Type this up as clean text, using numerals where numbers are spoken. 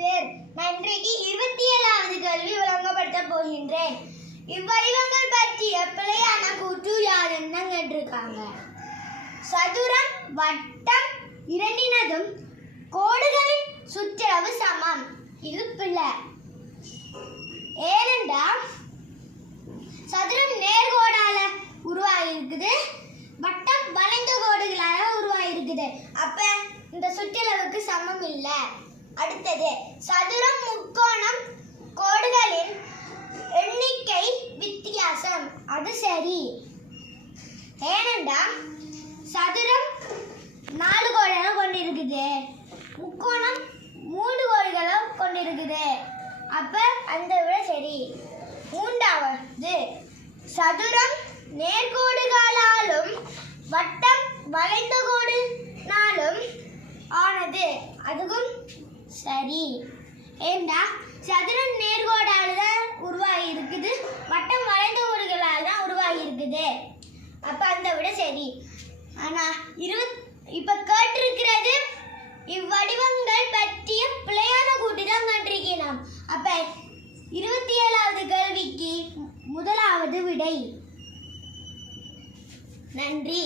சேர். நான் இன்றைக்கு 27வது கேள்வி விளங்கப்படுத்த போகின்றேன். இவ்வடிவங்கள் பற்றிய பிழையான கூற்று யாருன்னு கேட்டிருக்காங்க. சதுரம், வட்டம் இரண்டினதும் கோடுகளின் சுற்றளவு சமம். இது பிழை. ஏனென்றா சதுரம் நேர்கோடால உருவாகிருக்குது, வட்டம் வளைந்த கோடுகளால உருவாகிருக்குது. அப்ப இந்த சுற்றளவுக்கு சமம் இல்லை. அடுத்தது, சதுரம் முக்கோணம் கோடுகளின் எண்ணிக்கை வித்தியாசம். அது சரி. ஏனென்றா சதுரம் 4 கோடுகளை கொண்டிருக்குது, முக்கோணம் 3 கோடுகளை கொண்டிருக்குது. அப்ப அந்த விட சரி. மூன்றாவது, சதுரம் நேர்கோடுகளாலும் வட்டம் வளைந்த கோடுனாலும் ஆனது. அதுவும் சரி. ஏண்டா சதுரம் நேர்கோடால தான் உருவாகி இருக்குது, வட்டம் வளைந்த கோடுகளால் தான் உருவாகி இருக்குது. அப்ப அந்த விட சரி. ஆனா இப்ப கேட்டிருக்கிறது இவ்வடிவங்கள் பற்றிய பிழையான கூட்டு தான் கேட்டிருக்கணும். அப்ப 27வது கேள்விக்கு முதலாவது விடை. நன்றி.